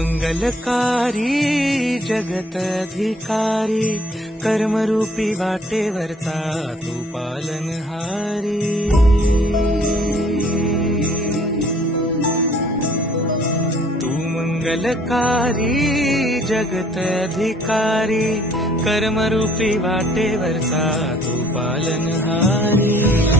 मङ्गलकारी जगतधिकारी कर्मरूपिटे वर्ता तु मङ्गलकारी जगतधिकारी कर्मरूपी वर्ता तू पालनहारी